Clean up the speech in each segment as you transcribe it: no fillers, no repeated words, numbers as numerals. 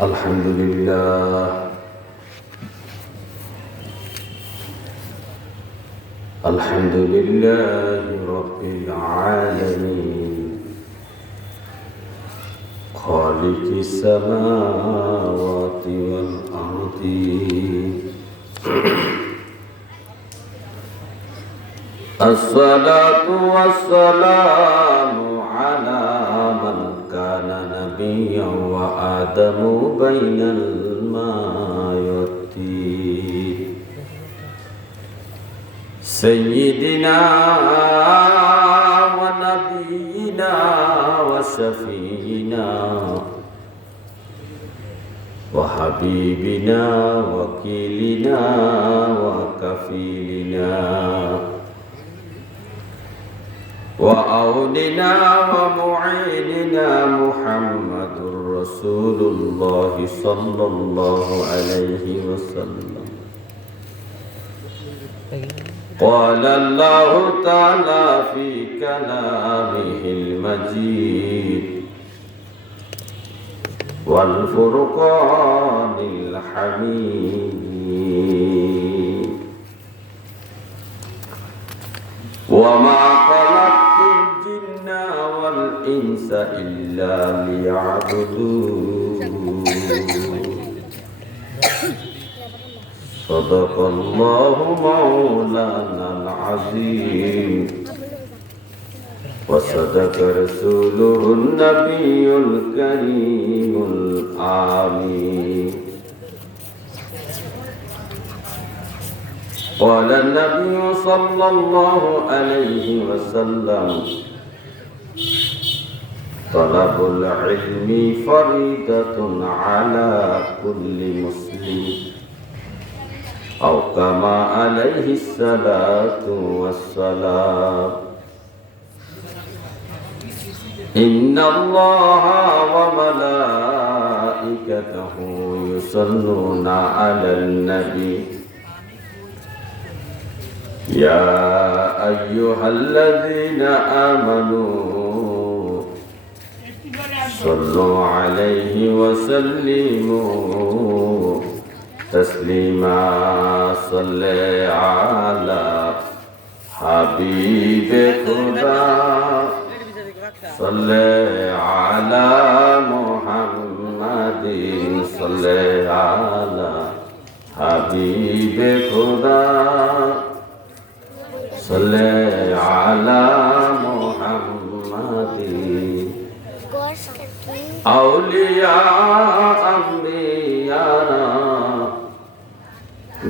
الحمد لله الحمد لله رب العالمين خالق السماوات والأرض الصلاة والسلام على من كان نبيا وآدم بين الماء والطين سيدنا ونبينا وشفينا وحبيبنا وكيلنا وكفيلنا وأولنا ومعيننا محمد رسول الله صلى الله عليه وسلم قال الله تعالى في كلامه المجيد والفرقان الحميد وما خلقت الجن والإنس إلا ليعبدون صدق الله مولانا العظيم وصدق رسوله النبي الكريم الآمين قال النبي صلى الله عليه وسلم طلب العلم فريضة على كل مسلم أو كما عليه الصلاة والسلام إن الله وملائكته يصلون على النبي يا أيها الذين آمنوا صلوا عليه وسلموا تسليما صل على حبيب خدا صل على محمد صل على حبيب خدا صل على محمد أولياء أنبياء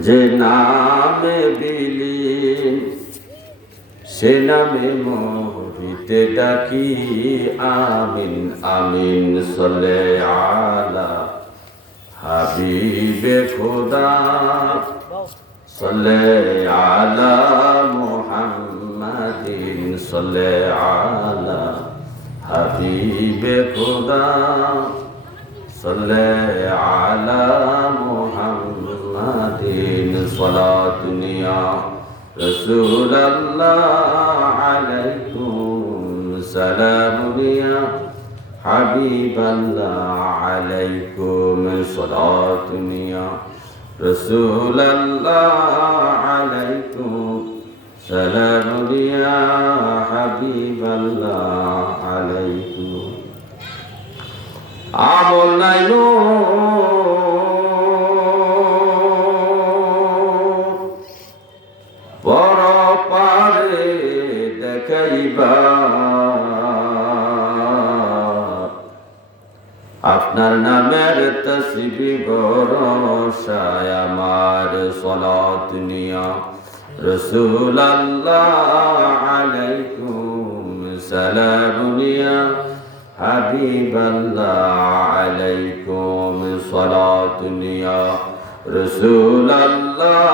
যে নামে বিলীন সে নামে মোহিতে ডাকি আমিন আমিন সলে আলা হাবিবে খোদা সলে আলা মুহাম্মাদিন সলে আলা হাবিবে খোদা সলে আলা মুহাম্মাদিন সালাতুনিয়া রাসূলুল্লাহ আলাইকুম সালামুনিয়া হাবিবাল্লাহ আলাইকুম সালাতুনিয়া রাসূলুল্লাহ আলাইকুম সালামুনিয়া হাবিবাল্লাহ আলাইকুম আমল নাই পরপারে দেখাইবা আপনার নামের তসবিহ বরসায় আমার সালাত নিয়া রাসূলুল্লাহ আলাইকুম সালাম নিয়া হাবিবাল্লাহ আলাইকুম সালাত নিয়া রাসূলুল্লাহ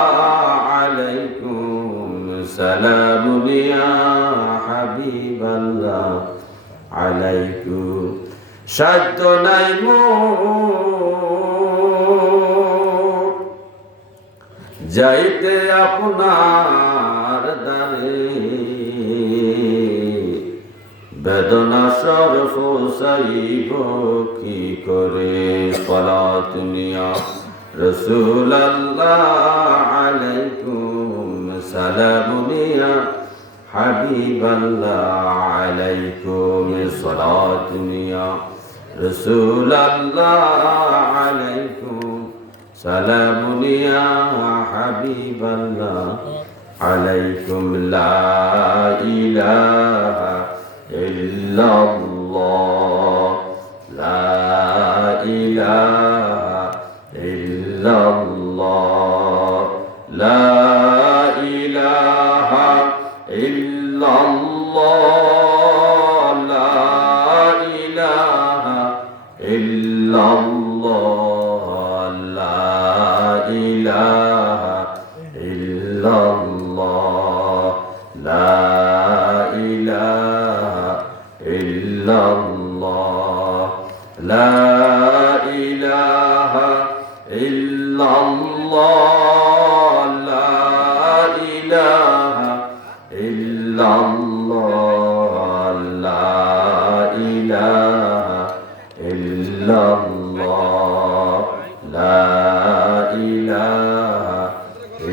আলাইকুম সালাম নিয়া হাবিবাল্লাহ আলাইকুম সাধ্য নাই মোর যাইতে আপনার দ্বারে বেদনা সরফ সাইব কি করে সালাতুনিয়া রাসূলুল্লাহ আলাইকুম সালামুনিয়া হাবিবাল্লাহ আলাইকুম সালাতুনিয়া রাসূলুল্লাহ আলাইকুম সালামুনিয়া হাবিবাল্লাহ আলাইকুম লা ইলাহা ইল্লাল্লাহ লা ইলাহা ইল্লাল্লাহ লা ইলাহা ইল্লাল্লাহ লা ইলাহা ইল্লাল্লাহ লা ইলাহা ইল্লাল্লাহ লা ইলাহা ইল্লাল্লাহ লা ইলাহা ইল্লাল্লাহ লা ইলাহা ইল্লাল্লাহ লা ইলাহা ইল্লাল্লাহ লা ইলাহা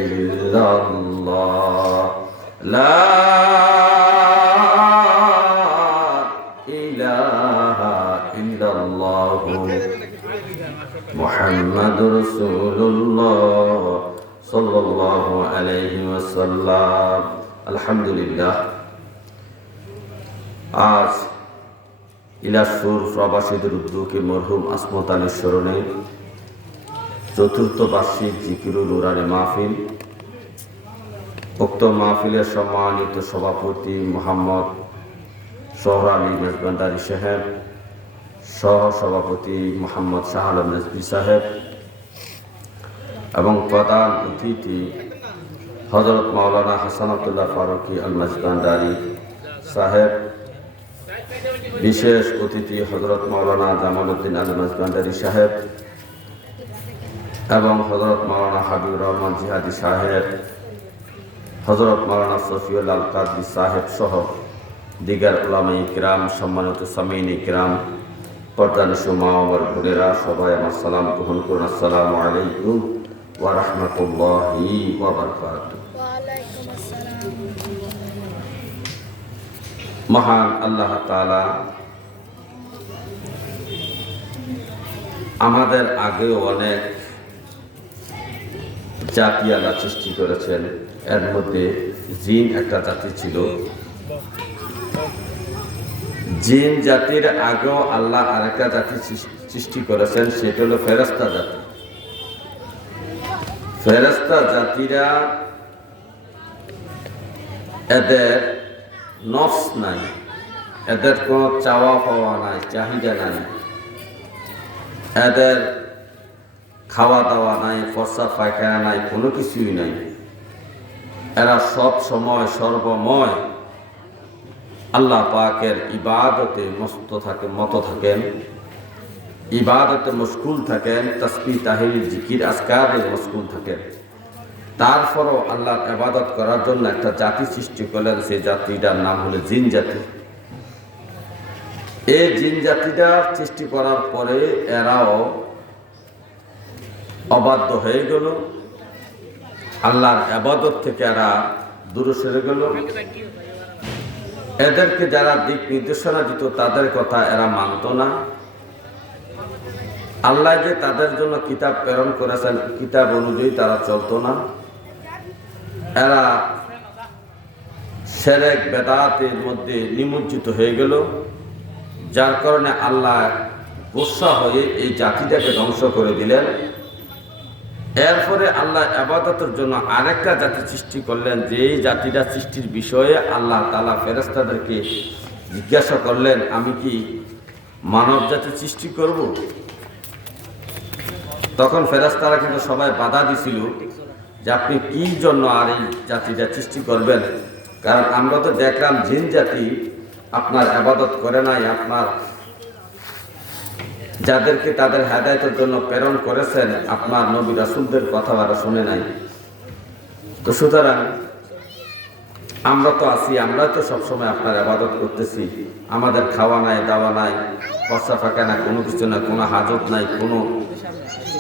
ইল্লাল্লাহ লা ইলাহা ইল্লাল্লাহ মুহাম্মাদুর রাসূলুল্লাহ সাল্লাল্লাহু আলাইহি ওয়াসাল্লাম। আলহামদুলিল্লাহ, আজ ইলাসুর প্রবাসীদের উদ্যোগে মরহুম আসমত আলীর স্মরণে চতুর্থ বার্ষিক জিকিরুল নুরানি মাহফিল। উক্ত মাহফিলের সম্মানিত সভাপতি মোহাম্মদ সোহর আলী মেজবান্ডারী সাহেব, সহ সভাপতি মোহাম্মদ শাহ আলম নজবী সাহেব এবং প্রধান অতিথি হযরত মাওলানা হাসান আব্দুল্লাহ ফারুকী আল মেজবান্ডারী সাহেব, বিশেষ অতিথি হযরত মাওলানা জামাল উদ্দিন আল মেজবান্ডারী সাহেব এবং হযরত মাওলানা হাবিবুর রহমান জিহাদি সাহেব, হযরত মাওলানা সফিউল আল কাদরি সাহেব সহ দিগার উলামায়ে কিরাম, সম্মানিত সামিঈনে কিরাম, পর্দানিশু মা ও বোনেরা, সবাই আমার সালাম গ্রহণ করুন। আসসালামু আলাইকুম ওয়া রাহমাতুল্লাহি ওয়া বারাকাতুহু। ওয়া আলাইকুম আসসালাম। মহান আল্লাহ তাআলা আমাদের আগেও অনেক জাতি আল্লাহ সৃষ্টি করেছেন। এর মধ্যে জিন একটা জাতি ছিল। জিন জাতির আগেও আল্লাহ আরেকটা জাতি সৃষ্টি করেছেন, সেটা হলো ফেরেশতা জাতি। ফেরেশতা জাতিরা এদের নফস নাই, এদের কোনো চাওয়া পাওয়া নাই, চাহিদা নাই, এদের খাওয়া দাওয়া নাই, প্রস্রাব পায়খানা নাই, কোনো কিছুই নাই। এরা সব সময় সর্বময় আল্লাহ পাকের ইবাদতে মতো থাকেন, ইবাদতে মশগুল থাকেন, তাসবিহ তাহলিল জিকির আজকারে মশগুল থাকেন। তারপরও আল্লাহর ইবাদত করার জন্য একটা জাতি সৃষ্টি করলেন, সেই জাতিটার নাম হলো জিন জাতি। এই জিন জাতিটা সৃষ্টি করার পরে এরাও অবাধ্য হয়ে গেল, আল্লাহর ইবাদত থেকে এরা দূরে সরে গেল। এদেরকে যারা দিক নির্দেশনা দিত তাদের কথা এরা মানত না। আল্লাহ যে তাদের জন্য কিতাব প্রেরণ করেছেন, কিতাব অনুযায়ী তারা চলতো না। এরা শিরক বেদাতের মধ্যে নিমজ্জিত হয়ে গেল, যার কারণে আল্লাহ গোসা হয়ে এই জাতিটাকে ধ্বংস করে দিলেন। এরপরে আল্লাহ ইবাদতের জন্য আরেকটা জাতি সৃষ্টি করলেন, যে এই জাতিটা সৃষ্টির বিষয়ে আল্লাহ তাআলা ফেরেশতাদেরকে জিজ্ঞাসা করলেন, আমি কি মানব জাতি সৃষ্টি করব? তখন ফেরেশতারা কিন্তু সবাই বাধা দিছিল যে আপনি কি জন্য আর এই জাতিটা সৃষ্টি করবেন, কারণ আমরা তো দেখলাম জিন জাতি আপনার ইবাদত করে নাই, আপনার যাদেরকে তাদের হেদায়েতের জন্য প্রেরণ করেছেন আপনার নবী রাসূলদের কথাবার্তা শুনে নাই। তো সুতরাং আমরা তো আছি, আমরা তো সবসময় আপনার ইবাদত করতেছি। আমাদের খাওয়া নাই, দাওয়া নাই, পয়সা ফাঁকা না, কোনো কিছু না, কোনো হাজত নাই, কোনো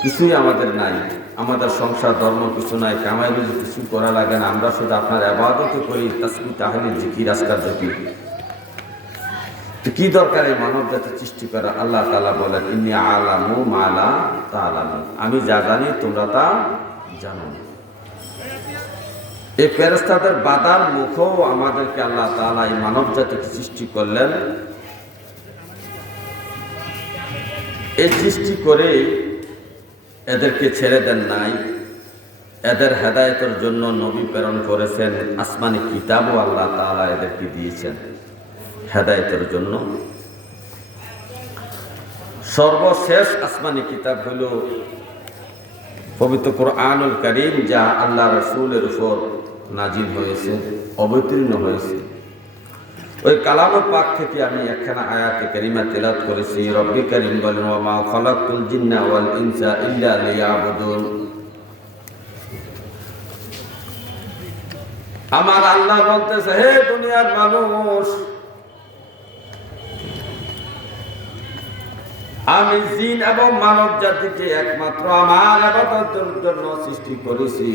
কিছুই আমাদের নাই। আমাদের সংসার ধর্ম কিছু নাই, কামাই রুজি কিছু করা লাগে না। আমরা শুধু আপনার ইবাদতই করি, তাসবিহ তাহলিল জিকির আজকার করি। তো কি দরকার এই মানব জাতি সৃষ্টি করা? আল্লাহ তাআলা বলেন, ইন্নী আ'লামু মা লা তা'লামুন, আমি যা জানি তোমরা তা জানো না। এই ফেরেশতাদের বাধার মুখেও আমাদেরকে আল্লাহ তাআলা এই মানব জাতিকে সৃষ্টি করলেন। এই সৃষ্টি করে এদেরকে ছেড়ে দেন নাই, এদের হেদায়েতের জন্য নবী প্রেরণ করেছেন, আসমানি কিতাবও আল্লাহ তাআলা এদেরকে দিয়েছেন হেদায়েতের জন্য। সর্বশেষ আসমানি কিতাব হলো পবিত্র কুরআনুল কারীম, যা আল্লাহ রাসূলের উপর নাজিল হয়েছে, অবতীর্ণ হয়েছে। ওই কালামুল পাক থেকে আমি একখানা আয়াতে কারিমা তেলাওয়াত করেছি। রব্বি কারীম বলেন, ওয়া মা খালাকতুল জিন্না ওয়াল ইনসা ইল্লা লিয়াবুদুন। আমার আল্লাহ বলতেছে, হে দুনিয়ার মানুষ, আমি জিন এবং মানব জাতিকে একমাত্র আমার ইবাদতের জন্য সৃষ্টি করেছি।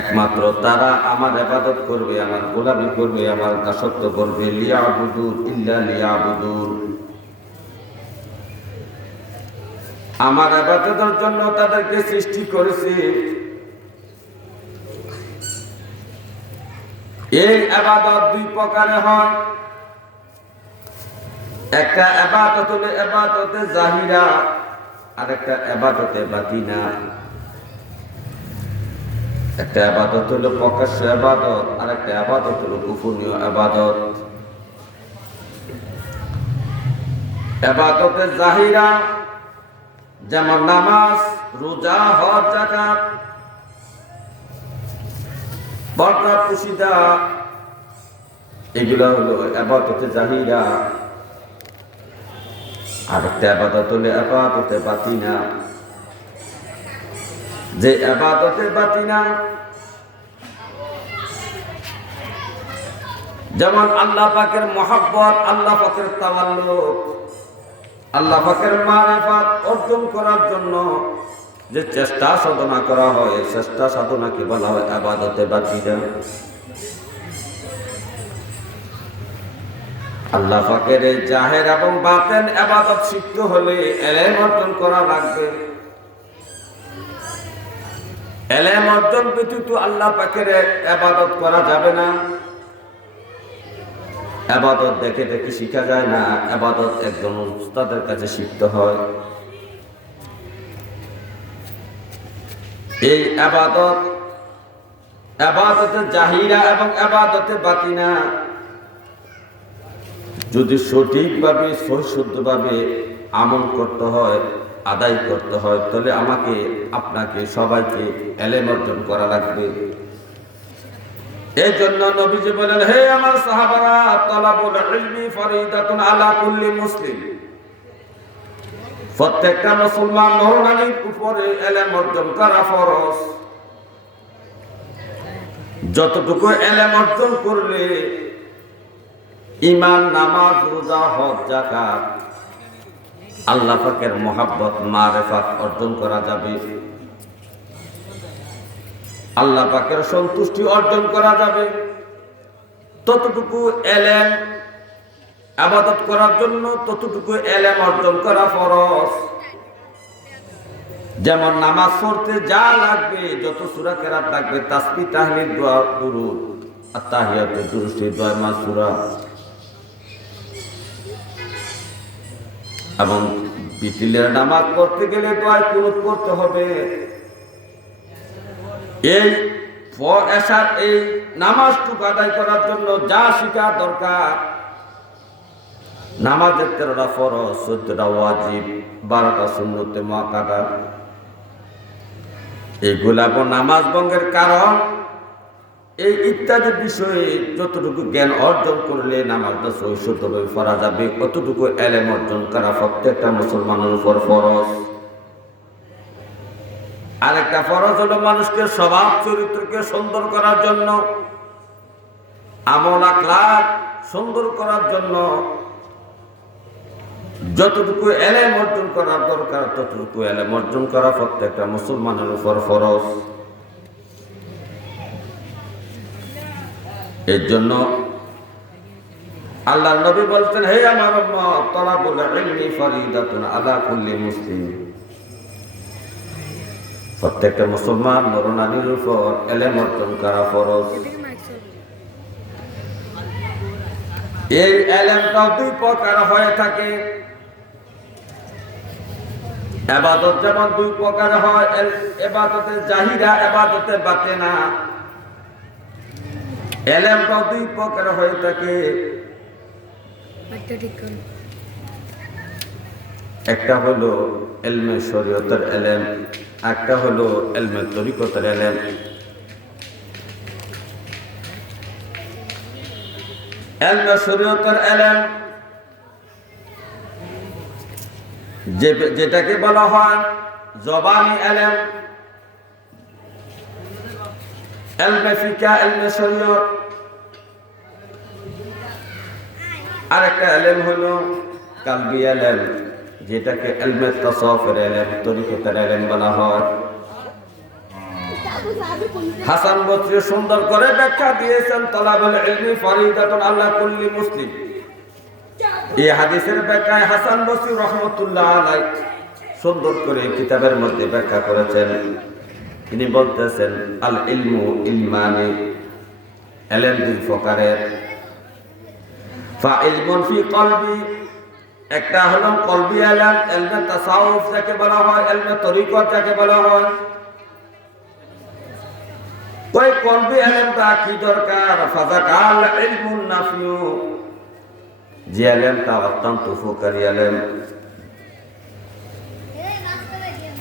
একমাত্র তারা আমার ইবাদত করবে, আমার গোলামি করবে, আমার দাসত্ব করবে। লিয়াবুদুন ইল্লা লিয়াবুদুন, আমার ইবাদতের জন্য তাদেরকে সৃষ্টি করেছি। এই ইবাদত দুই প্রকারের হয়। একটা ইবাদত হলো ইবাদতে জাহিরা, আর একটা ইবাদতে বাতিনা। একটা ইবাদত হলো প্রকাশ্য ইবাদত, আর একটা ইবাদত হলো গোপনীয় ইবাদত। ইবাদতে জাহিরা যেমন নামাজ, রোজা, হজ, যাকাত, বরকত, পুশিদা, এগুলো হলো ইবাদতে জাহিরা। আর একটা ইবাদত হলো ইবাদতে বাতিনা। যে ইবাদতে বাতিনা, যেমন আল্লাহ পাকের মহব্বত, আল্লাহ পাকের তাওয়াল্লুক, আল্লাহ পাকের মারিফাত অর্জন করার জন্য যে চেষ্টা সাধনা করা হয়, চেষ্টা সাধনাকে বলা হয় ইবাদতে বাতিনা। আল্লাহ পাকের এই জাহের এবং বাতেন ইবাদত শিখতে হলে ইলম অর্জন করা লাগবে। ইলম অর্জন ব্যতীত আল্লাহ পাকের ইবাদত করা যাবে না। ইবাদত দেখে দেখে শিখা যায় না, ইবাদত একজন উস্তাদের কাছে শিখতে হয়। এই ইবাদত, ইবাদতে জাহিরা এবং ইবাদতে বাতিনা যদি সঠিকভাবে সহিষ্ণুভাবে আমল করতে হয়, আদায় করতে হয়, তাহলে আমাকে আপনাকে সবাইকে ইলম অর্জন করা লাগবে। এই জন্য নবীজি বলেন, হে আমার সাহাবারা, তালাবুল ইলমি ফরিদাতুন আলা কুল্লি মুসলিম, প্রত্যেকটা মুসলমান নরনারীর উপরে ইলম অর্জন করা ফরজ। যতটুকু ইলম অর্জন করলে ঈমান, নামাজ, রোজা, হজ, যাকাত, আল্লাহ পাকের মহব্বত, মারিফাত অর্জন করা যাবে, আল্লাহ পাকের সন্তুষ্টি অর্জন করা যাবে। ততটুকু ইলম ইবাদত করার জন্য ততটুকু ইলম অর্জন করা ফরজ। যেমন নামাজ পড়তে যা লাগবে, যত সূরা কেরাত লাগবে, তাসবিহ, তাহলিল, দোয়া, দুরূদ, আত-তাহিয়াত, দুরূদ, দোয়া, মাসুরা, এবং বিকেলের নামাজ পড়তে গেলে দোয়া কুনুত করতে হবে। এই এশার এই নামাজটুকু আদায় করার জন্য যা শিখা দরকার, নামাজের 13টা ফরজ, 14টা ওয়াজিব, 12টা সুন্নতে মুআক্কাদা, এগুলা নামাজ ভঙ্গের কারণ। এই ইত্যাদি বিষয়ে যতটুকু জ্ঞান অর্জন করলে নামাজটা সহিষ্ণুভাবে পড়া যাবে, অতটুকু ইলম অর্জন করা প্রত্যেকটা মুসলমানের উপর ফরজ। আরেকটা ফরজ হলো মানুষকে স্বভাব চরিত্রকে সুন্দর করার জন্য, আমল আখলাক সুন্দর করার জন্য যতটুকু এলেম অর্জন করার দরকার ততটুকু এলেম অর্জন করা প্রত্যেকটা মুসলমানের উপর ফরজ। এর জন্য আল্লাহর নবী বলছেন, হে আমার উম্মত, তালাবুল ইলমি ফরিদাতুন আলা কুল্লি মুসলিম। প্রত্যেকটা মুসলমান নর-নারীর উপর এলেম অর্জন করা ফরজ। এই এলেমটা দুই প্রকার হয়ে থাকে। ইবাদত যেমন দুই প্রকার হয়, ইবাদতে জাহিরা, ইবাদতে বাতিনা। এলেমটা দুই প্রকার হয়ে থাকে। একটা হলো ইলমে শরীয়তের এলেম, একটা হলো ইলমে তরিকতের এলেম। ইলমে শরীয়তের এলেম যেটাকে বলা হয় জবানি এলেম, ইলমে ফিকহ, ইলমে শরীয়ত। আরেকটা এলেম হলো কালবি এলেম, যেটাকে ইলমে তাসাউফের এলেম, তরিকতের এলেম বলা হয়। হাসান বসরি সুন্দর করে ব্যাখ্যা দিয়েছেন, তালাবুল ইলমি ফরিদাতুন আলা কুল্লি মুসলিম। এই হাদিসের ব্যাখ্যায় হাসান বসরি রাহমাতুল্লাহ আলাইহি সুন্দর করে কিতাবের মধ্যে ব্যাখ্যা করেছেন। তিনি বলতেছেন, আল ইলমু ইলমানি, এলেম দুই প্রকারের। ফা ইলমুন ফি কলবি, একটা হলো কলবি এলেম, ইলমে তাসাউফ যাকে বলা হয়, ইলমে তরিকত যাকে বলা হয়। ওই কলবি এলেমটা কি দরকার? ফাযাকাল ইলমুন নাফিউ, যে এলেমটা অত্যন্ত উপকারী এলেম,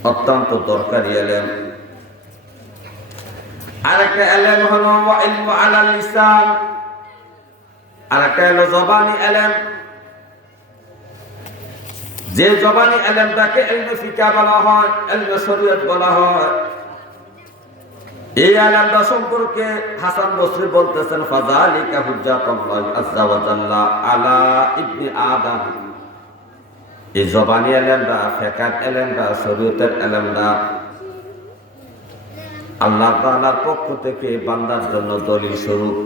অত্যন্ত দরকারি এলেম। আরেকটা এলেম হলো ইলমু আলাল লিসান, আরেকটা হলো জবানি এলেম। যে জবানি এলেমটাকে ইলমে ফিকহ বলা হয়, ইলমে শরীয়ত বলা হয়। এই এলেমটা সম্পর্কে হাসান বসরি বলতেছেন, ফাযালিকা হুজ্জাতুল্লাহি আযজা ওয়া জাল্লা আলা ইবনি আদম। এই জবানি এলেমটা, ফিকহের এলেমটা, শরীয়তের এলেমটা আল্লাহ তাআলার পক্ষ থেকে বান্দার জন্য দলিল স্বরূপ।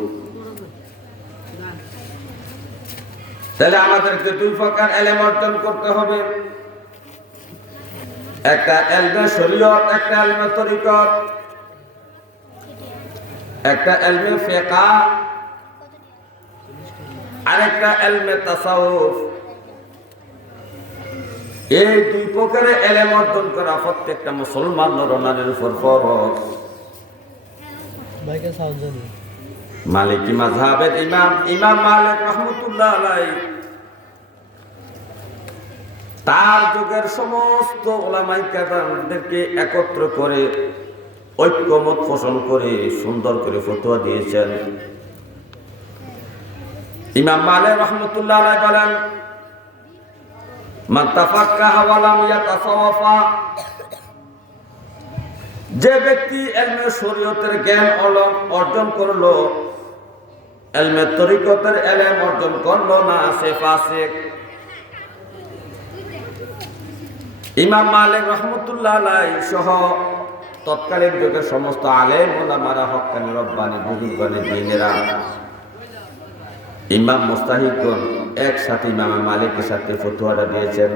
তাহলে আমাদেরকে দুই প্রকার এলেম অর্জন করতে হবে, একটা ইলমে শরীয়ত, একটা ইলমে তরিকত, একটা ইলমে ফিকহ, আরেকটা ইলমে তাসাউফ। এই দুই প্রকারের এলেম অর্জন করা প্রত্যেকটা মুসলমান নর-নারীর উপর ফরজ। মালিকি মাযহাবের ইমাম মালিক রাহমাতুল্লাহ আলাইহি তার যুগের সমস্ত উলামায়ে কেরামদেরকে একত্র করে ঐক্যমত পোষণ করে সুন্দর করে ফতোয়া দিয়েছেন। ইমাম মালিক রাহমাতুল্লাহ আলাইহি বলেন, মান তাফাক্কাহা ওয়া লাম ইয়াতাসাওয়াফা, যে ব্যক্তি ইলমে শরীয়তের জ্ঞান অর্জন করলো, ইলমে তরিকতের ইলম অর্জন করলো না, সে ফাসিক। ইমাম মালিক রাহমাতুল্লাহ আলাইহি সহ তৎকালীন যুগের সমস্ত আলেম ওলামারা, হক্কানি রব্বানি বুজুর্গানে দ্বীনেরা, ইমাম মুজতাহিদগণ একসাথে ইমাম মালিকের সাথে ফতোয়াটা দিয়েছেন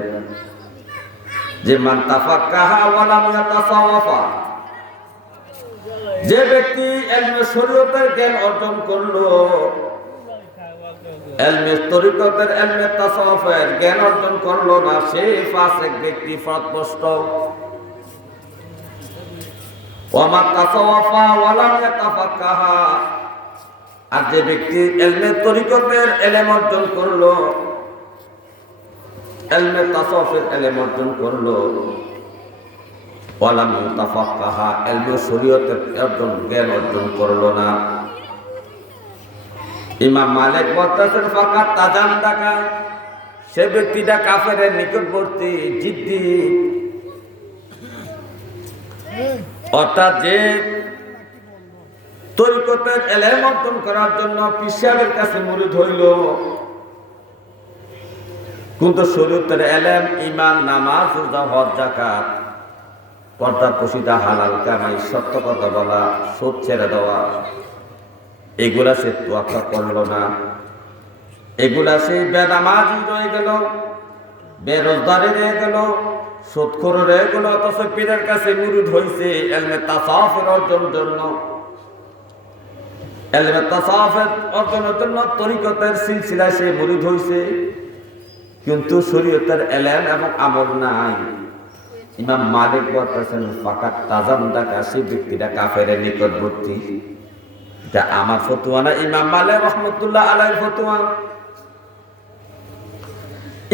যে মান তাফাক্কাহা ওয়া লাম ইয়াতাসাওয়াফা, যে ব্যক্তি ইলমে শরীয়তের জ্ঞান অর্জন করলো, ইলমে তরিকতের, ইলমে তাসাউফের জ্ঞান অর্জন করলো না, সে ফাসিক ব্যক্তি, পথভ্রষ্ট। ওয়া মান তাসাওয়াফা ওয়া লাম ইয়াতাফাক্কাহা, আর যে ব্যক্তি ইলমে তরিকতের ইলম অর্জন করলো, ইলমে তাসাউফের ইলম অর্জন করলো, ওয়া লাম ইয়াতাফাক্কাহা, ইলমে শরীয়তের জ্ঞান অর্জন করলো না, ইমাম মালিক বলতেছেন ফাকাত তাজান্দাকা, সে ব্যক্তিটা কাফেরের নিকটবর্তী, জিদ্দি। অর্থাৎ যে তরিকতের এলেম অর্জন করার জন্য পীর সাহেবের কাছে মুরিদ হইল, কিন্তু শরীয়তের এলেম, ঈমান, নামাজ, রোজা, হজ, যাকাত, পর্দা প্রসিদা, হালাল কামাই, সত্য কথা বলা, সুদ ছেড়ে দেওয়া, এগুলা সে তোয়াক্কা করলো না। এগুলা সে বেনামাজি রয়ে গেল, বেরোজগারি রয়ে গেল, সুদখোর রয়ে গেল, অথচ পীরের কাছে মুরিদ হইছে ইলমে তাসাউফের অর্জনের জন্য। ইলমে তাসাউফের অর্জনের জন্য তরিকতের সিলসিলায় সে মুরিদ হইছে, কিন্তু শরীয়তের এলেম এবং আমল নাই। ইমাম মালিক বলতেছেন ফাকাত তাজান্দাকা, সেই ব্যক্তিটা কাফেরের নিকটবর্তী। এটা আমার ফতোয়া না, ইমাম মালিক রহমতুল্লাহ আলাইহির ফতোয়া।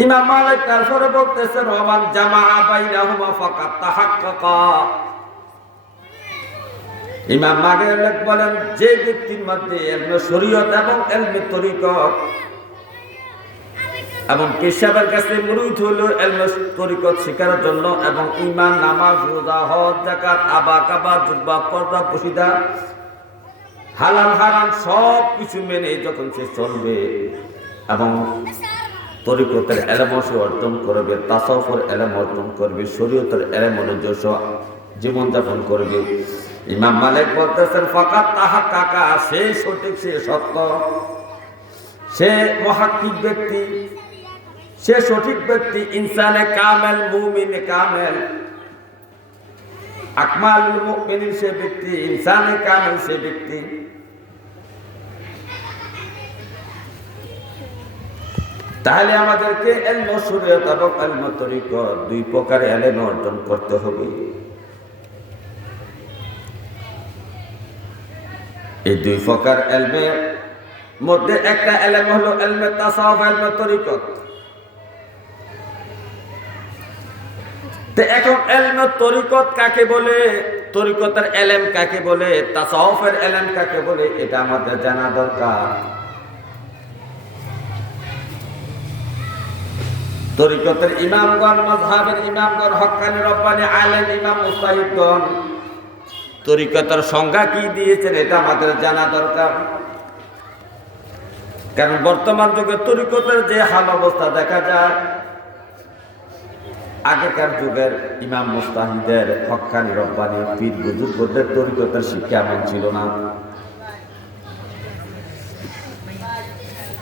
ইমাম মালিক তারপরে বলতেছেন ওমান জামাআ বাইনাহুমা ফাকাত তাহাক্কাকা। ইমাম মালিক বলেন যে ব্যক্তির মধ্যে ইলমে শরীয়ত এবং ইলমে তরিকত এবং পীর সাহেবের কাছে মুরিদ হইল ইলমে তরিকত শিখার জন্য, এবং ঈমান, নামাজ, রোজা, হজ, যাকাত, আবা কাবা, জুব্বা, পর্দা প্রসিদা, হালাল হারাম সব কিছু মেনে যখন সে চলবে এবং তরিকতের এলেম অর্জন করবে, তাসাউফের এলেম অর্জন করবে, শরীয়তের এলেম অনুযায়ী জীবনযাপন করবে, ইমাম মালিক বলতেছেন ফাকাত তাহাক্কাকা, সে সঠিক, সে সত্য, সে মুহাক্কিক ব্যক্তি, সে সঠিক ব্যক্তি, ইনসানে কামেল, মুমিনে কামেল, আকমালুল মুমিনিন সে ব্যক্তি, ইনসানে কামেল সে ব্যক্তি। তাহলে আমাদেরকে ইলমে শরীয়ত এবং ইলমে তরিকত দুই প্রকার এলেম অর্জন করতে হবে। এই দুই প্রকার ইলমের মধ্যে একটা এলেম হলো ইলমে তাসাউফ, ইলমে তরিকত। তো এখন ইলমে তরিকত কাকে বলে, তরিকতের এলেম কাকে বলে, তাসাউফের এলেম কাকে বলে, এটা আমাদের জানা দরকার। তরিকতের ইমামগণ, মাযহাবের ইমামগণ, হক্কানি রব্বানি আলেম ইমাম মুজতাহিদগণ তরিকতের সংজ্ঞা কি দিয়েছেন এটা আমাদের জানা দরকার। কারণ বর্তমান যুগে তরিকতের যে হাল অবস্থা দেখা যায়, আগেকার যুগের ইমাম মুজতাহিদের, হক্কানি রব্বানি পীর বুজুর্গদের তরিকতের শিক্ষা এমন ছিল না।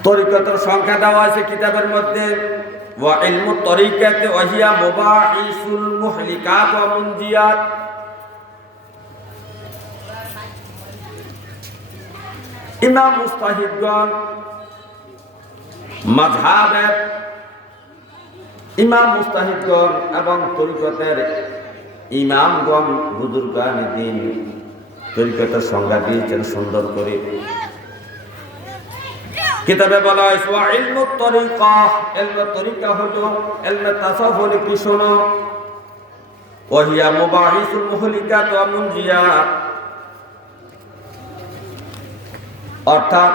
তরিকতের সংখ্যা দেওয়া আছে কিতাবের মধ্যে, ওয়া ইলমু তরিকাতে ওয়াহিয়া মুবাহিসুল মুহলিকাত ওয়া মুনজিয়াত। ইমাম মুজতাহিদগণ, মাযহাবের ইমাম মুজতাহিদগণ এবং তরিকতের ইমামগণ, বুজুর্গানে দ্বীন তরিকতের সংজ্ঞা দিয়েছেন সুন্দর করে। কিতাবে বলা হয়েছে ওয়া ইলমু তরিকা, ইলমে তরিকা হলো ইলমে তাসাউফ হলো কি শোনো, ওয়াহিয়া মুবাহিসুল মুহলিকাত ওয়া মুনজিয়াত, অর্থাৎ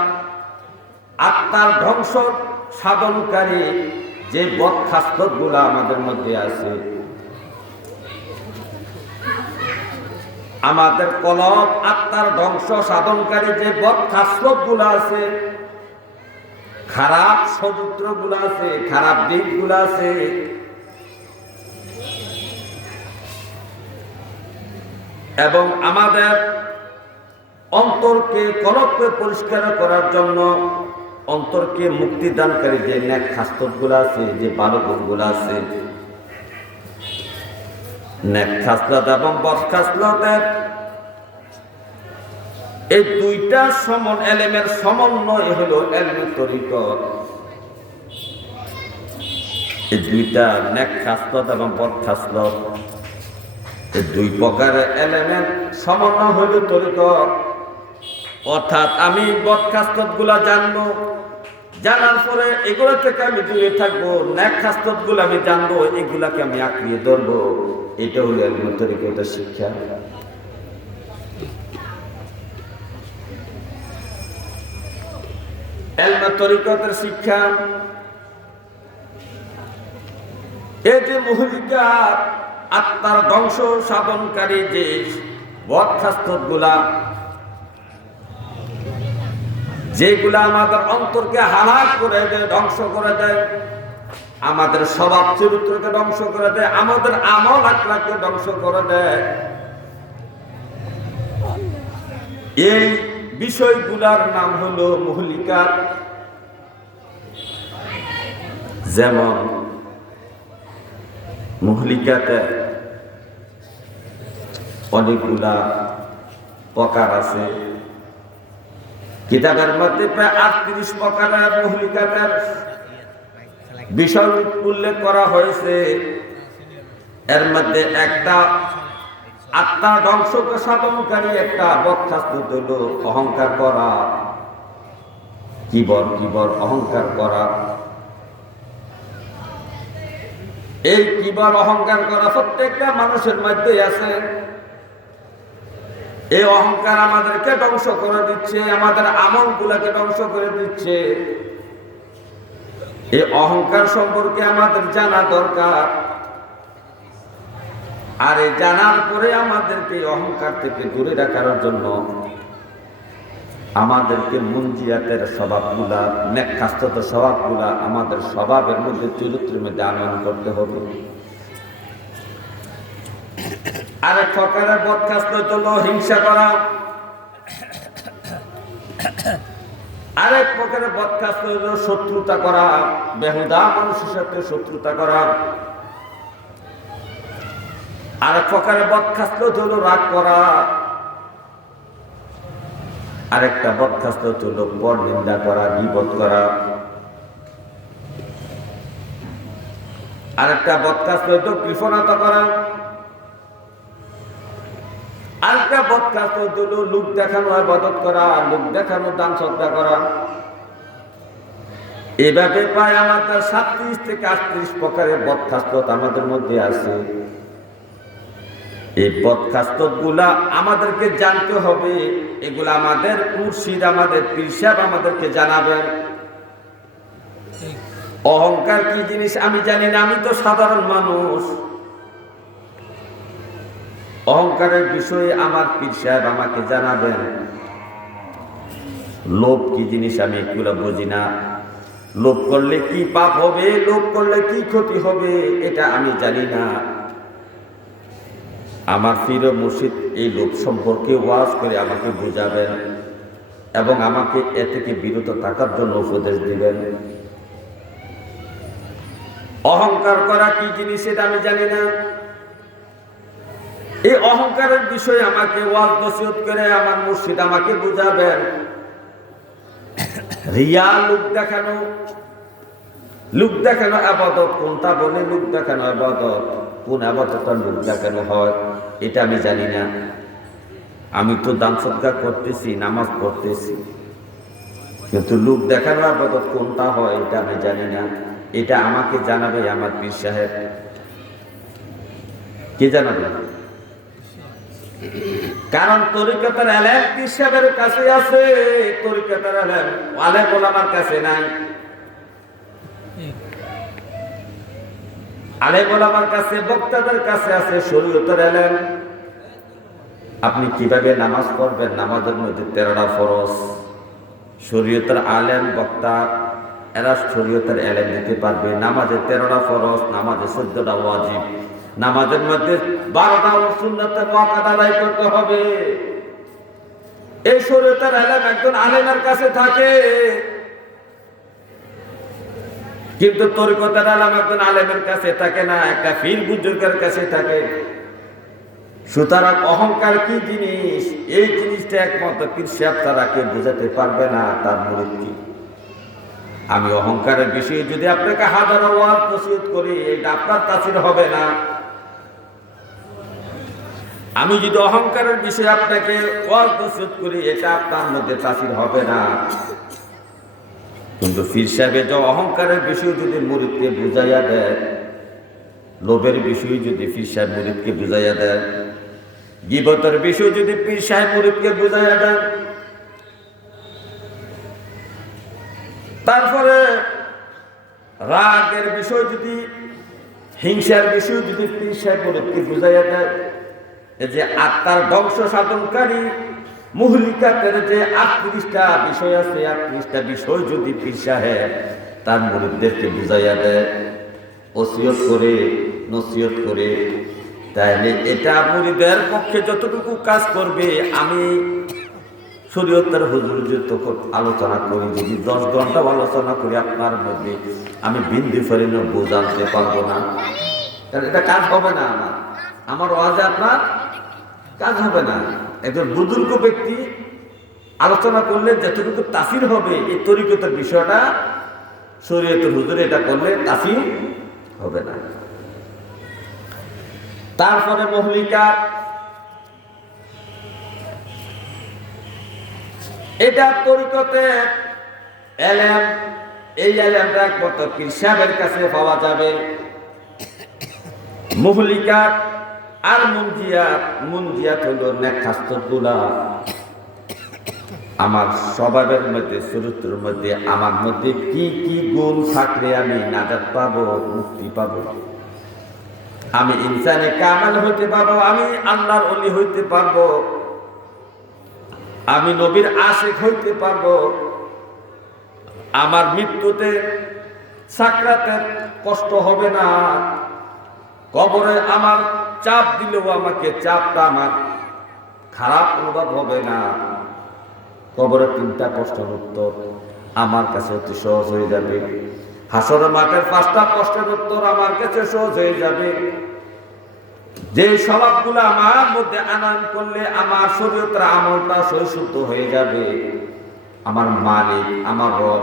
আত্মার ধ্বংস সাধনকারী যে বদখাসলতগুলো আমাদের মধ্যে আছে, আমাদের কলব আত্মার ধ্বংস সাধনকারী যে বদখাসলতগুলো আছে, খারাপ চরিত্রগুলো আছে, খারাপ দিকগুলো আছে, এবং আমাদের অন্তরকে, কলবকে পরিষ্কার করার জন্য অন্তরকে মুক্তি দানকারী যে নেক খাসলতগুলো আছে, যে ভালো গুণগুলো আছে, নেক খাসলত এবং বদ খাসলতের এই দুইটা এলেমের সমন্বয় হলো ইলমে তরিকত। এই দুইটা নেক খাসলত এবং বদ খাসলত, এই দুই প্রকারের এলেমের সমন্বয় হলো তরিকত। অর্থাৎ আমি বদ খাসলতগুলা জানবো, জানার পরে এগুলো থেকে আমি দূরে থাকবো, নেক খাসলতগুলো আমি জানবো, এগুলাকে আমি আঁকড়িয়ে ধরবো। এটা হলো ইলমে তরিকতের শিক্ষা। ইলমে তরিকতের শিক্ষা, এই যে মুহলিকাত আত্মার ধ্বংস সাধনকারী যে বদখাস্তগুলা, যেগুলা আমাদের অন্তরকে হালাক করে দেয়, ধ্বংস করে দেয়, আমাদের স্বভাব চরিত্রকে ধ্বংস করে দেয়, আমাদের আমল আখলাককে ধ্বংস করে দেয়, এই বিষয়গুলার নাম হলো মুহলিকাত। যেমন মুহলিকাতে অনেকগুলা প্রকার আছে। কিতাবের মধ্যে প্রায় 38 প্রকারের মুহলিকাতের বিষয় উল্লেখ করা হয়েছে। এর মধ্যে একটা আত্মা ধ্বংসকে সাধনকারী একটা বদখাস্ত হল অহংকার করা, কিবর অহংকার করা। এই কিবর অহংকার করা প্রত্যেকটা মানুষের মধ্যে আছে। এই অহংকার আমাদেরকে ধ্বংস করে দিচ্ছে, আমাদের আমলগুলোকে ধ্বংস করে দিচ্ছে। এই অহংকার সম্পর্কে আমাদের জানা দরকার। আর এই জানার পরে আমাদেরকে অহংকার থেকে দূরে রাখার জন্য আমাদেরকে মুনজিয়াতের স্বভাবগুলা, নেককাস্তত স্বভাবগুলা আমাদের স্বভাবের মধ্যে, চরিত্রের মধ্যে আনয়ন করতে হবে। আরেক প্রকারের বদখাস্ত হলো হিংসা করা। আরেক প্রকারের বদখাস্ত হলো শত্রুতা করা, বেহুদা মানুষের সাথে শত্রুতা করা। আরেক প্রকারের বদখাস্ত হলো রাগ করা। আরেকটা বদখাস্ত হলো পর নিন্দা করা, গীবত করা। আরেকটা বদখাস্ত হলো কৃপণতা করা। আরেকটা বদখাস্ত হলো লোক দেখানো, ইবাদত করা, লোক দেখানো, দান সদকা করা। এভাবে প্রায় আমাদের 37 থেকে 38 প্রকারের বদখাস্ত আমাদের মধ্যে আছে। এই বদখাস্তগুলা আমাদেরকে জানতে হবে। এগুলা আমাদের মুর্শিদ, আমাদের পীর সাহেব আমাদেরকে জানাবেন। অহংকার কি জিনিস আমি জানি না, আমি তো সাধারণ মানুষ। অহংকারের বিষয়ে আমার পীর সাহেব আমাকে জানাবেন। লোভ কি জিনিস আমি এগুলো বুঝি না। লোভ করলে কি পাপ হবে, লোভ করলে কি ক্ষতি হবে, এটা আমি জানি না। আমার পীর ও মুর্শিদ এই লোভ সম্পর্কে ওয়াজ করে আমাকে বুঝাবেন এবং আমাকে এ থেকে বিরত থাকার জন্য উপদেশ দিবেন। অহংকার করা কি জিনিস এটা আমি জানি না। এই অহংকারের বিষয়ে আমাকে ওয়াজ নসিহত করে আমার মুর্শিদ আমাকে বুঝাবেন। রিয়া, লোক দেখানো ইবাদত কোনটা বলে, লোক দেখানো ইবাদত কোন ইবাদতটা লোক দেখানো হয় এটা আমি জানি না। আমি তো দান সদকা করতেছি, নামাজ পড়তেছি, কিন্তু লোক দেখানো ইবাদত কোনটা হয় এটা আমি জানি না। এটা আমাকে জানাবে আমার পীর সাহেব। কে জানাবে? কারণ তরিকতের এলেম পীর সাহেবের কাছে আছে, তরিকতের এলেম আলেম ওলামার কাছে নাই। আলেম ওলামার কাছে, বক্তাদের কাছে আছে শরীয়তের এলেম। আপনি কিভাবে নামাজ পড়বেন, নামাজের মধ্যে 13টা ফরজ। শরীয়তের আলেম বক্তা এরা শরীয়তের এলেম দিতে পারবে। নামাজে 13টা ফরজ, নামাজে 14টা ওয়াজিব, নামাজের মধ্যে 12টা সুন্নাত মুআক্কাদা আদায় করতে হবে। এই শরীয়তের এলেম একজন আলেমের কাছে থাকে, কিন্তু তরিকতের এলেম একজন আলেমের কাছে থাকে না, একটা পীর বুজুর্গের কাছে থাকে। সুতরাং অহংকার কি জিনিস, এই জিনিসটা একমাত্র পীর সাহেব ছাড়া কেউ বোঝাতে পারবে না তার মুরিদ কি। আমি অহংকারের বিষয়ে যদি আপনাকে হাজারো ওয়াজ নসিহত করি, এটা আপনার তাসির হবে না। আমি যদি অহংকারের বিষয়ে আপনাকে ওয়াজ নসিহত করি, এটা আপনার মধ্যে তাসির হবে না। কিন্তু পীর সাহেব যে অহংকারের বিষয় যদি মুরিদকে বুঝাইয়া দেয়, লোভের বিষয় যদি পীর সাহেব মুরিদকে বুঝাইয়া দেয়, গীবতের বিষয় যদি পীর সাহেব মুরিদকে বুঝাইয়া দেন, তারপরে রাগের বিষয় যদি হিংসার বিষয় যদি পীর সাহেব মুরিদকে বুঝাইয়া দেয়, এই যে আত্মার ধ্বংস সাধনকারী মুহলিকাতের যে 38টা বিষয় আছে, 38টা বিষয় যদি পীর সাহেব তার মুরিদদেরকে বুঝাইয়া দেয়, ওসিয়ত করে, নসিহত করে, তাহলে এটা মুরিদের পক্ষে যতটুকু কাজ করবে। আমি শরীয়তের হুজুর যে তখন আলোচনা করি, যদি 10 ঘন্টা আলোচনা করি আপনার মধ্যে, আমি বিন্দু ফেরিনো বোঝাতে পারবো না, তাহলে এটা কাজ হবে না। আমার ওয়াজে আপনার কাজ হবে না। একজন বুজুর্গ ব্যক্তি আলোচনা করলে যতটুকু তাফসীর হবে, এই তরিকতের বিষয়টা শরীয়তের হুজুর এটা করলে তাফসীর হবে না। তারপরে মহলিকা, এটা তরিকতে এলেম, এই এলেমটা একমাত্র পীর সাহেবের কাছে পাওয়া যাবে। মুহলিকাত আর মুনজিয়াত হলো নেকখাস্তগুলা আমার স্বভাবের মধ্যে, চরিত্রের মধ্যে, আমার মধ্যে কি কি গুণ থাকলে আমি নাজাত পাবো, মুক্তি পাবো, আমি ইনসানে কামাল হইতে পারবো, আমি আল্লাহর ওলি হইতে পারবো, আমি নবীর আশিক হইতে পারবো, আমার মৃত্যুতে সাকরাতের কষ্ট হবে না, কবরে আমার চাপ দিলেও আমাকে চাপটা আমার খারাপ অনুভব হবে না, কবরের 3টা প্রশ্নের উত্তর আমার কাছে অতি সহজ হয়ে যাবে, হাসরের মাঠের 5টা প্রশ্নের উত্তর আমার কাছে সহজ হয়ে যাবে। যে স্বভাবগুলো আমার মধ্যে আনয়ন করলে আমার শরীয়তের আমলটা সহিষ্ণু হয়ে যাবে, আমার মালিক, আমার রব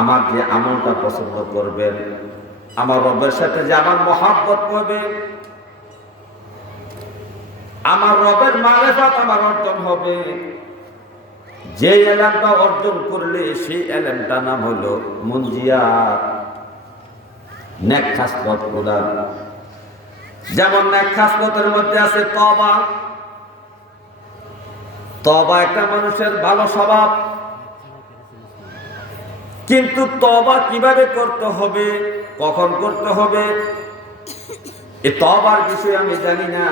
আমার যে আমলটা পছন্দ করবেন, আমার রবের সাথে যে আমার মহব্বত করবে, আমার রবের মারিফাত আমার অর্জন হবে। যে এলেমটা অর্জন করলে সেই এলেমটা নাম হলো মুনজিয়াত, নেক খাসলত গুলা। যেমন নেক খাসলতের মধ্যে আছে তওবা। তওবা একটা মানুষের ভালো স্বভাব, কিন্তু তওবা কিভাবে করতে হবে, কখন করতে হবে, এই তওবার বিষয়ে আমি জানি না।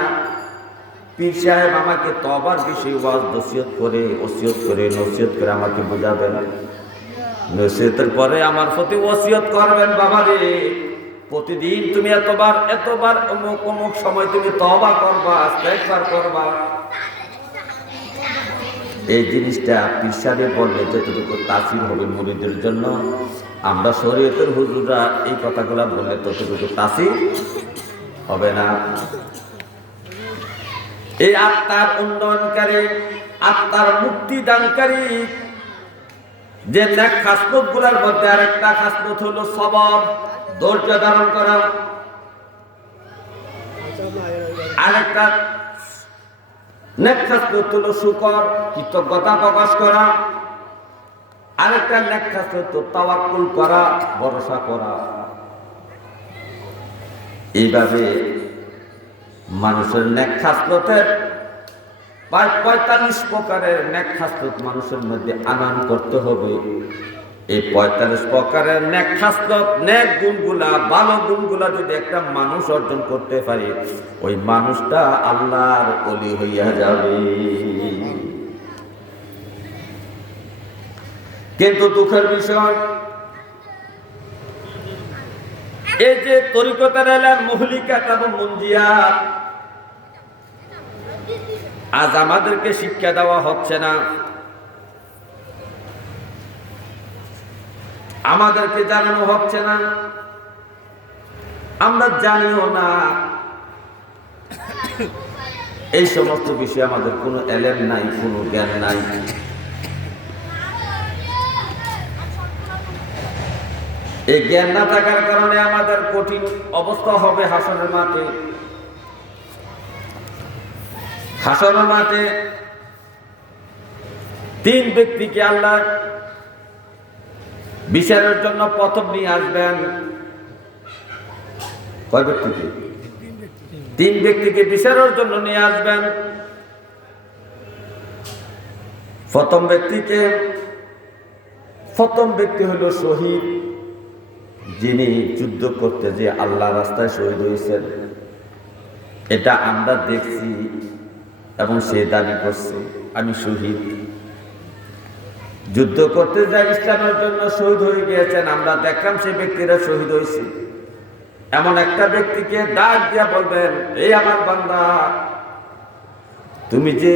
পীর সাহেব আমাকে তওবার বিষয়ে ওয়াজ নসিহত করে, ওসিয়ত করে, নসিহত করে আমাকে বোঝাবেন। নসিহতের পরে আমার প্রতি ওসিয়ত করবেন, বাবা রে প্রতিদিন তুমি এতবার অমুক সময় তুমি তওবা করবা, ইস্তেগফার করবা। এই জিনিসটা পীর সাহেব বললে যতটুকু তাসির হবে মুরিদের জন্য, আমরা শরীয়তের হুজুররা এই কথাগুলো বললে ততটুকু তাসির হবে না। এই আত্মার উন্নয়নকারী, আত্মার মুক্তি দানকারী যে নেক খাসলত গুলার মধ্যে আরেকটা খাসলত হলো সবর, ধৈর্য ধারণ করা। আরেকটা নেক খাসলত হলো শুকর, কৃতজ্ঞতা প্রকাশ করা। আরেকটা নেক খাসলত তাওয়াক্কুল করা, ভরসা করা। এইভাবে মানুষের নেক খাসলতের 45 প্রকারের নেক খাসলত মানুষের মধ্যে আনয়ন করতে হবে। এই 45 প্রকারের নেক খাসলত, নেক গুণগুলা, ভালো গুণগুলা যদি একটা মানুষ অর্জন করতে পারে, ওই মানুষটা আল্লাহর ওলি হইয়া যাবে। কিন্তু দুঃখের বিষয়, এই যে তরিকতের এলেম, মুহলিকাত এবং মুনজিয়াত, আজ আমাদেরকে শিক্ষা দেওয়া হচ্ছে না, আমাদেরকে জানানো হচ্ছে না, আমরা জানিও না। এই সমস্ত বিষয়ে আমাদের কোনো এলেম নাই, কোনো জ্ঞান নাই। এই জ্ঞান না থাকার কারণে আমাদের কঠিন অবস্থা হবে হাসরের মাঠে। হাসরের মাঠে 3 ব্যক্তিকে আল্লাহ বিচারের জন্য প্রথম নিয়ে আসবেন। কয় ব্যক্তিকে? 3 ব্যক্তিকে বিচারের জন্য নিয়ে আসবেন। প্রথম ব্যক্তি হলো শহীদ, যিনি যুদ্ধ করতে যে আল্লাহ রাস্তায় শহীদ হয়েছেন, এটা আমরা দেখছি এবং সে দাবি করছে আমি শহীদ। যুদ্ধ করতে যায় ইসলামের জন্য শহীদ হয়ে গিয়েছেন, আমরা দেখলাম সেই ব্যক্তিরা শহীদ হয়েছে। এমন একটা ব্যক্তিকে ডাক দিয়া বলবেন, এই আমার বান্দা, তুমি যে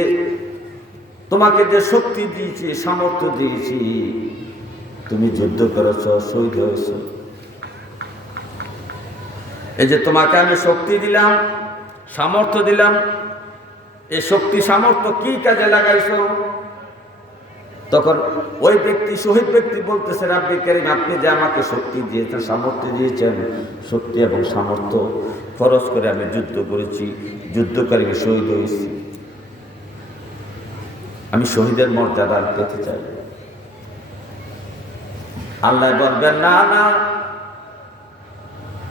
তোমাকে যে শক্তি দিয়েছি, সামর্থ্য দিয়েছি, তুমি যুদ্ধ করেছ, শহীদ হয়েছ। এই যে তোমাকে আমি শক্তি দিলাম, সামর্থ্য দিলাম, এই শক্তি সামর্থ্য কি কাজে লাগাইছ? তখন ওই ব্যক্তি, শহীদ ব্যক্তি বলতেছে, রাব্বি কারীম, আপনি যে আমাকে শক্তি দিয়েছেন, সামর্থ্য দিয়েছেন, শক্তি এবং সামর্থ্য খরচ করে আমি যুদ্ধ করেছি, যুদ্ধ করে আমি শহীদ হয়েছি। আমি শহীদের মর্যাদা পেতে চাই। আল্লাহ বলবেন, না না,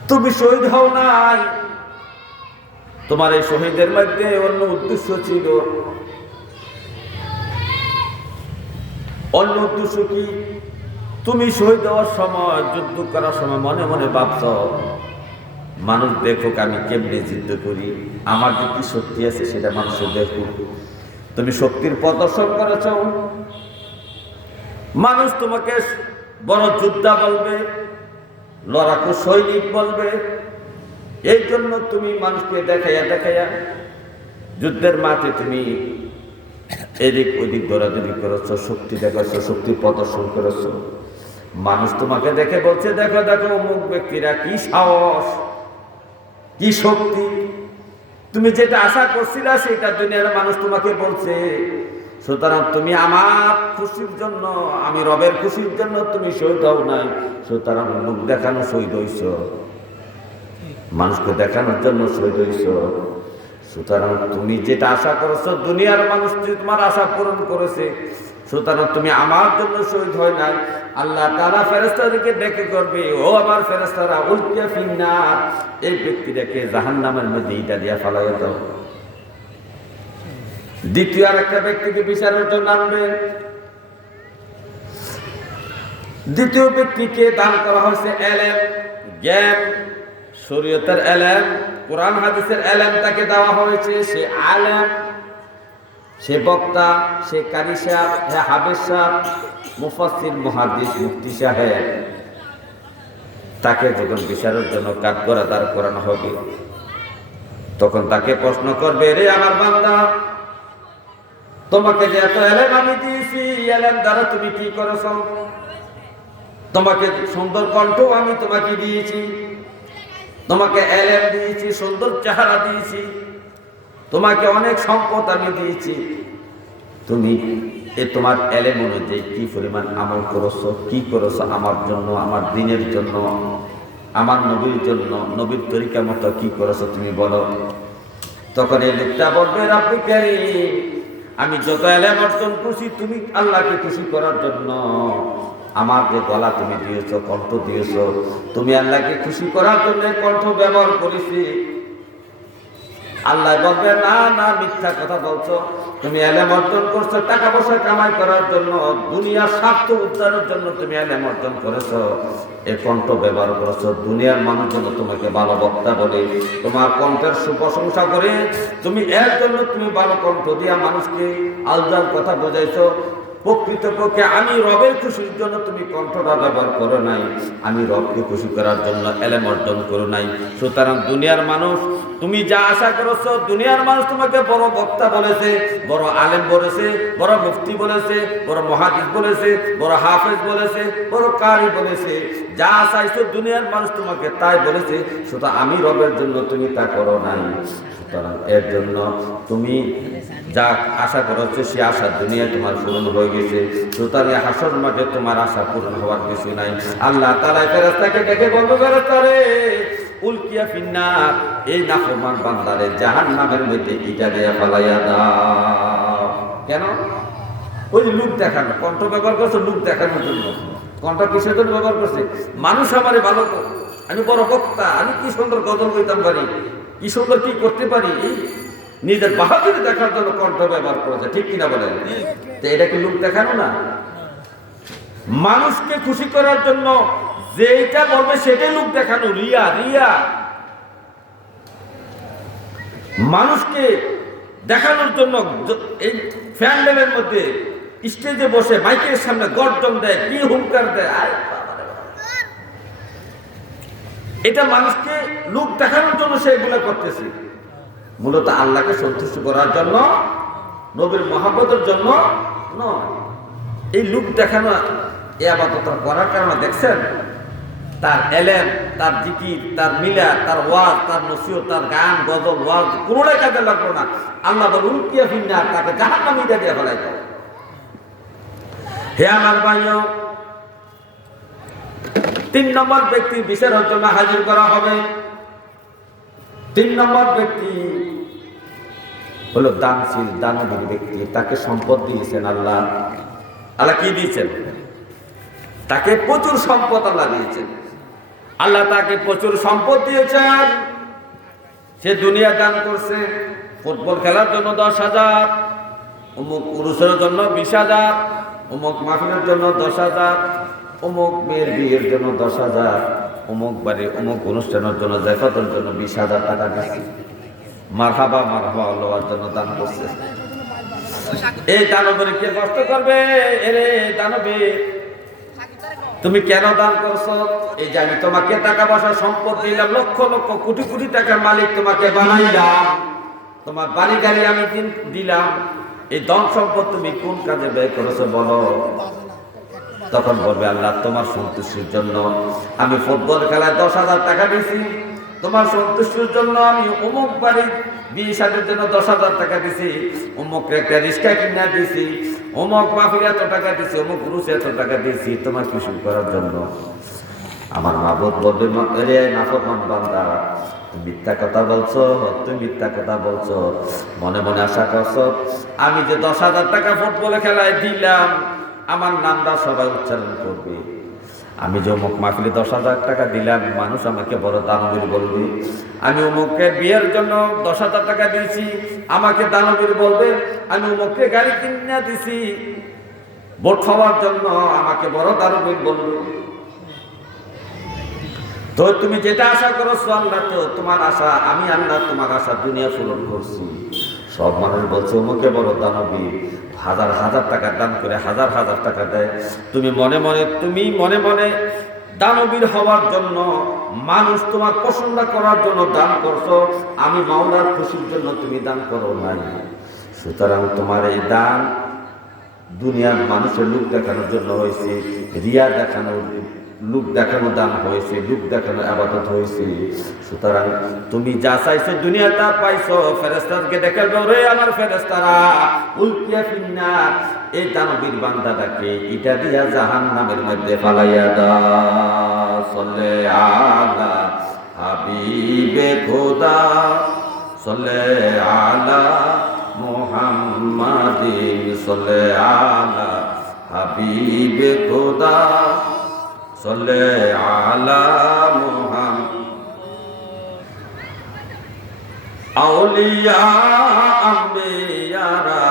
তুমি শহীদ হও নাই, তোমার এই শহীদের মধ্যে অন্য উদ্দেশ্য ছিল। অন্য উদ্দেশ্য কি? তুমি শহীদ হওয়ার সময়, যুদ্ধ করার সময় মনে মনে ভাবছ, মানুষ দেখুক আমি কেমনে যুদ্ধ করি, আমার যে কি শক্তি আছে সেটা মানুষের দেখুক। তুমি শক্তির প্রদর্শন করেছ, মানুষ তোমাকে বড় যোদ্ধা বলবে, লড়াকু সৈনিক বলবে। এই জন্য তুমি মানুষকে দেখাইয়া দেখাইয়া যুদ্ধের মাঠে তুমি এদিক ওদিক দৌড়াদৌড়ি করেছ, শক্তি দেখাচ্ছ, শক্তি প্রদর্শন করেছ। মানুষ তোমাকে দেখে বলছে, দেখো দেখো অমুক ব্যক্তিরা কি সাহস, কি শক্তি। তুমি যেটা আশা করছিলা সেটা দুনিয়ার মানুষ তোমাকে বলছে। সুতরাং তুমি আমার খুশির জন্য, আমি রবের খুশির জন্য তুমি শহীদ হও নাই, সুতরাং মুখ দেখানো শহীদ হইছ, মানুষকে দেখানোর জন্য শহীদ হইছ। সুতরাং তুমি যেটা আশা করেছো, দুনিয়ার মানুষ তোমার আশা পূরণ করেছে, সুতরাং তুমি আমার জন্য শহীদ হয় নাই। আল্লাহ তাআলা ফেরেশতাদেরকে ডেকে করবে, ও আমার ফেরেশতারা, উলকিয়া ফিন্নার, এই ব্যক্তিটাকে জাহান্নামের মধ্যে ইটা দিয়া ফালাইয়া দাও। দ্বিতীয় আর একটা ব্যক্তিকে বিচারের জন্য আনবে। দ্বিতীয় ব্যক্তিকে দান করা হয়েছে এলেম, জ্ঞান, শরীয়তের এলেম, কোরআন হাদিসের এলেম তাকে দেওয়া হয়েছে। সে আলেম, সে বক্তা, সে কারি সাহেব, সে হাফেজ সাহেব, মুফাসসির, মুহাদ্দিস, মুফতি সাহেব। তাকে যখন বিচারের জন্য কাঠগড়া দাঁড় করানো হবে, তখন তাকে প্রশ্ন করবে, রে আমার বান্দা, তোমাকে যে এত এলেম আমি দিয়েছি, এলেম দ্বারা তুমি কি করেছ? তোমাকে সুন্দর কণ্ঠ আমি তোমাকে দিয়েছি, তোমাকে এলেম দিয়েছি, সুন্দর চেহারা দিয়েছি, তোমাকে অনেক সম্পদ আমি দিয়েছি, তুমি তোমার এলেম অনুযায়ী কি পরিমাণ আমল করেছো, কি করেছো আমার জন্য, আমার দিনের জন্য, আমার নবীর জন্য, নবীর তরিকা মতো কি করেছো তুমি বলো। তখন এই লোকটা বলবে, রাব্বি কারীম, আমি যত এলেম অর্জন করছি তুমি আল্লাহকে খুশি করার জন্য। আমার যে গলা তুমি দিয়েছো, কণ্ঠ দিয়েছো, তুমি আল্লাহকে খুশি করার জন্য কণ্ঠ ব্যবহার করেছি। আল্লাহ বলবে, না না, মিথ্যা কথা বলছো, তুমি এলেম অর্জন করছো টাকা পয়সা কামাই করার জন্য, দুনিয়ার স্বার্থ উদ্ধারের জন্য তুমি এলেম অর্জন করেছো, এই কণ্ঠ ব্যবহার করেছো দুনিয়ার মানুষ যেন তোমাকে ভালো বক্তা বলে, তোমার কণ্ঠের সুপ্রশংসা করে, তুমি এর জন্য তুমি ভালো কণ্ঠ দিয়া মানুষকে আলজাল কথা বোঝাইছো। প্রকৃতপক্ষে আমি রবের খুশির জন্য তুমি কণ্ঠটা ব্যবহার করো নাই, আমি রবকে খুশি করার জন্য এলেম অর্জন করো নাই। সুতরাং দুনিয়ার মানুষ তুমি যা আশা করেছো, দুনিয়ার মানুষ তোমাকে বড় বক্তা বলেছে, বড় আলেম বলেছে, বড় মুফতি বলেছে, বড় মুহাদ্দিস বলেছে, বড় হাফেজ বলেছে, বড় কারি বলেছে, যা চাইছো দুনিয়ার মানুষ তোমাকে তাই বলেছে। সুতরাং আমি রবের জন্য তুমি তা করো নাই, সুতরাং এর জন্য তুমি যা আশা করেছো সে আশা দুনিয়া তোমার পূরণ হয়ে গেছে। সুতরাং হাসর মাঠে তোমার আশা পূরণ হওয়ার কিছু নাই। আল্লাহ তাআলা ফেরেশতাকে ডেকে বলবে, ফেরেশতা রে, উলকিয়া ফিন্নার, এই নাফরমান বান্দারে জাহান্নামের মধ্যে ইটা দিয়ে ফালাইয়া দাও। কেন? ওই লোক দেখানো, কণ্ঠ ব্যবহার করছে লোক দেখানোর জন্য। কণ্ঠ কিসের জন্য ব্যবহার করছে? মানুষ আমারে ভালো, আমি বড় বক্তা, আমি কি সুন্দর গজল বইতাম পারি, কি সুন্দর কি করতে পারি, নিজের বাহাদুরি দেখার জন্য কণ্ঠ ব্যবহার করেছে। ঠিক কিনা বলেন? তো এটা কি লোক দেখানো না? মানুষকে খুশি করার জন্য যে এটা বলবে সেটাই লোক দেখানো, রিয়া রিয়া। মানুষকে দেখানোর জন্য এই প্যান্ডেলের মধ্যে স্টেজে বসে মাইকের সামনে গর্জন দেয়, কি হুঙ্কার দেয়, এটা মানুষকে লোক দেখানোর জন্য সে এগুলো করতেছে। মূলত আল্লাহকে সন্তুষ্ট করার জন্য, নবীর মহব্বতের জন্য নয়। এই লোক দেখানো এই আবাদত করার কারণে দেখছেন তার এলেম, তার জিকির, তার মিলা, তার ওয়াজ, তার নসিহত, তার গান, গজল, ওয়াজ কোনোটাই কাজে লাগলো না। আল্লাহ বলে উল্কিয়া ফিন্নার, তাকে জাহান্নামীটা দিয়ে ফেলাই দাও। হে আমার ভাইও, 3 নম্বর ব্যক্তি বিচারের জন্য হাজির করা হবে। 3 নম্বর ব্যক্তি হলো দানশীল, দানবীর ব্যক্তি। তাকে সম্পদ দিয়েছেন আল্লাহ। আল্লাহ কি দিয়েছেন? তাকে প্রচুর সম্পদ আল্লাহ দিয়েছেন। আল্লাহ তাকে প্রচুর সম্পদ দিয়েছেন। সে দুনিয়া দান করছে। ফুটবল খেলার জন্য 10,000, অমুক পুরুষের জন্য 20,000, অমুক মাহফিলের জন্য 10,000, অমুক মেয়ের বিয়ের জন্য 10,000, অমুক বাড়ি অমুক অনুষ্ঠানের জন্য জাকাতের জন্য 20,000 টাকা দিচ্ছে। মারহাবা মারহাবা আল্লাহর জন্য দান করছে। এই দানবের কে কষ্ট করবে? এরে দানবে, তুমি কেন দান করছো? এই যে আমি তোমাকে টাকা পয়সা সম্পদ দিলাম, লক্ষ লক্ষ কোটি কোটি টাকার মালিক তোমাকে বানাইলাম, তোমার বাড়ি গাড়ি আমি দিলাম, এই ধন সম্পদ তুমি কোন কাজে ব্যয় করেছো বলো? তখন বলবে আল্লাহ তোমার সন্তুষ্টির জন্য আমি ফুটবল খেলায় 10,000 টাকা দিয়েছি, তোমার সন্তুষ্টির জন্য আমি অমুক বাড়ির 20,000 জন্য 10,000 টাকা দিছি, অমুক একটা রিক্সা কিনা দিছি, অমুক মাহফিলে এত টাকা দিছি, অমুক রুচে এত টাকা দিয়েছি তোমার কিছু করার জন্য। আমার মাবুদ বলবে রে নাফরমান বান্দা, তুমি মিথ্যা কথা বলছো, তুমি মিথ্যা কথা বলছো, মনে মনে আশা করছো আমি যে 10,000 টাকা ফুটবলে খেলায় দিলাম আমার নামটা সবাই উচ্চারণ করবে। আমি যে অমুক মাহফিলে 10,000 টাকা দিলাম মানুষ আমাকে বড় দানবীর বলবে। আমি অমুকের বিয়ের জন্য 10,000 টাকা দিয়েছি, আমাকে দানবীর বলবে। আমি অমুককে গাড়ি কিনে দিছি ভোট খাওয়ার জন্য, আমাকে বড় দানবীর বলবে। তো তুমি যেটা আশা করছো আল্লাহ তো তোমার আশা, আমি আল্লাহ তোমার আশা দুনিয়া পূরণ করছি। সব মানুষ বলছে অমুকে বড় দানবীর, হাজার হাজার টাকা দান করে হাজার হাজার টাকা দেয়। তুমি মনে মনে দানবীর হওয়ার জন্য, মানুষ তোমার পছন্দ করার জন্য দান করছো, আমি মাওলার খুশির জন্য তুমি দান করো নাই। সুতরাং তোমার এই দান দুনিয়ার মানুষের লোক দেখানোর জন্য হয়েছে, রিয়া দেখানোর লোক দেখানো দান হয়েছে, লোক দেখানো ইবাদত হয়েছে। সুতরাং তুমি যা চাইছো দুনিয়া তা পাইছো। ফেরেশতাকে দেখে রে আমার ফেরেশতারা উলকিয়া ফিন্নার, এই দানবীর বান্দাটাকে ইটা দিয়া জাহান্নামের মধ্যে ফালাইয়া দাও। সাল্লে আলা হাবিবে খোদা, সাল্লে আলা মুহাম্মাদিন, সাল্লে আলা হাবিবে খোদা, সাল্লে আলা মুহাম্মাদ। আউলিয়া আম্বিয়ারা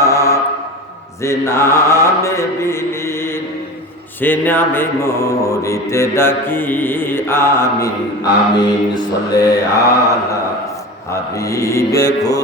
যে নামে বিলীন, সে নামে মরিতে ডাকি আমিন আমিন। সাল্লে আলা হাবিবে খোদা।